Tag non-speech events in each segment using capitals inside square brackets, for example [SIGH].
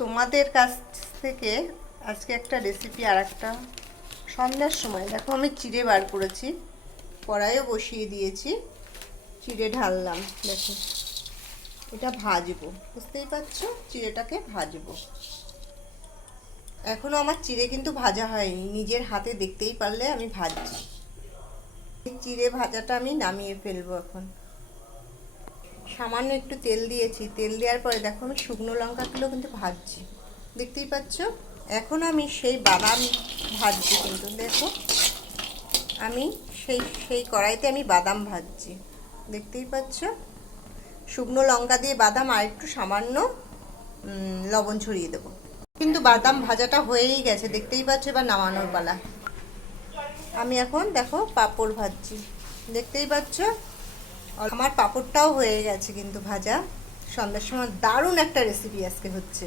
তোমাদের কাছ থেকে আজকে একটা রেসিপি আর একটা সন্ধ্যার সময়। দেখো, আমি চিড়ে বার করেছি, কড়াইও বসিয়ে দিয়েছি, চিড়ে ঢাললাম, দেখো। এটা ভাজবো, বুঝতেই পারছ? চিড়েটাকে ভাজবো। এখনও আমার চিড়ে কিন্তু ভাজা হয়নি, নিজের হাতে দেখতেই পারলে আমি ভাজছি। চিড়ে ভাজাটা আমি নামিয়ে ফেলব এখন। সামান্য একটু তেল দিয়েছি। তেল দেওয়ার পরে দেখো আমি শুকনো লঙ্কাগুলো কিন্তু ভাজছি। দেখতেই পাচ্ছ? এখন আমি সেই বাদাম ভাজছি কিন্তু। দেখো, আমি সেই সেই কড়াইতে আমি বাদাম ভাজছি। দেখতেই পাচ্ছ? শুকনো লঙ্কা দিয়ে বাদাম আর একটু সামান্য লবণ ছড়িয়ে দেবো। কিন্তু বাদাম ভাজাটা হয়েই গেছে। দেখতেই পাচ্ছ এবার নামানোর পালা। আমি এখন, দেখো, পাঁপড় ভাজছি। দেখতেই পাচ্ছ? আর আমার পাঁপড়টাও হয়ে গেছে কিন্তু ভাজা। সন্ধ্যার সময় দারুণ একটা রেসিপি আজকে হচ্ছে।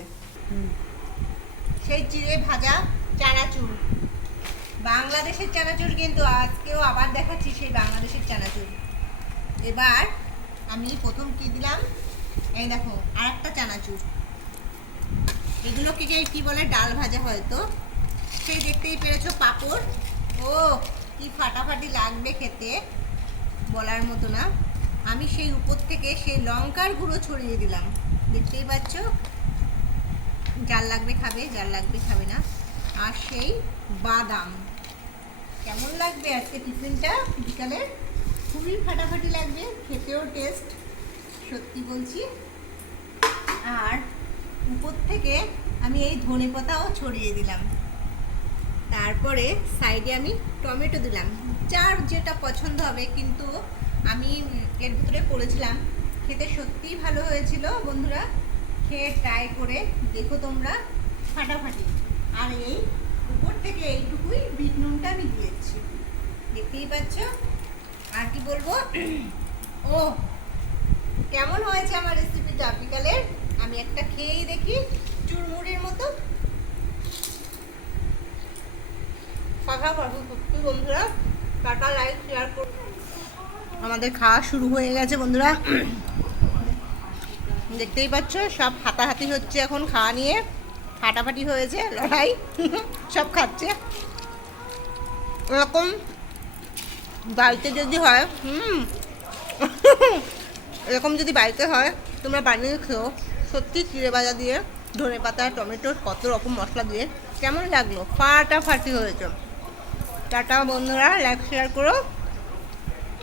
সেই চিড়ে ভাজা চানাচুর। বাংলাদেশের চানাচুর কিন্তু আজকেও আবার দেখাচ্ছি সেই বাংলাদেশের চানাচুর। এবার আমি প্রথম কি দিলাম? এই দেখো আর একটা চানাচুর। এগুলোকে যে কি বলে ডাল ভাজা হয়তো। সেই দেখতেই পেরেছ পাঁপড়। ও কি ফাটাফাটি লাগবে খেতে। বলার মতো না। আমি সেই উপর থেকে সেই লঙ্কার গুঁড়ো ছড়িয়ে দিলাম। দেখতেই পাচ্ছ? যার লাগবে খাবে, যার লাগবে খাবে না। আর সেই বাদাম। কেমন লাগবে আজকে টিফিনটা বিকালে? খুবই ফাটাফাটি লাগবে, খেতেও টেস্ট সত্যি বলছি। আর উপর থেকে আমি এই ধনে পাতাও ছড়িয়ে দিলাম। তারপরে সাইডে আমি টমেটো দিলাম। যার যেটা পছন্দ হবে, কিন্তু আমি এর ভিতরে করেছিলাম খেতে সত্যিই ভালো হয়েছিল বন্ধুরা। খেয়ে ট্রাই করে দেখো তোমরা ফাটাফাটি। আর এই উপর থেকে এইটুকুই বিট নুনটা আমি দিয়েছি। দেখতেই পাচ্ছ? আর কি বলব? [CLEARS THROAT] ও কেমন হয়েছে আমার রেসিপিটা বিকালের আমি একটা খেয়েই দেখি, চুরমুড়ির মতো। কথা কথা সত্যি বন্ধুরা। টাটা লাইক শেয়ার করুন আমাদের খাওয়া শুরু হয়ে গেছে, বন্ধুরা। দেখতেই পাচ্ছ, সব হাতাহাতি হচ্ছে এখন খাওয়া নিয়ে। ফাটাফাটি হয়েছে, লড়াই, সব খাচ্ছে। এরকম বাড়িতে যদি হয়, হুম, এরকম যদি বাড়িতে হয়, তোমরা বানিয়ে খেও। সত্যি চিড়ে বাজা দিয়ে, ধনে পাতা, টমেটো, কত রকম মশলা দিয়ে কেমন লাগল? ফাটাফাটি হয়েছে। টাটা, বন্ধুরা, লাইক শেয়ার করো।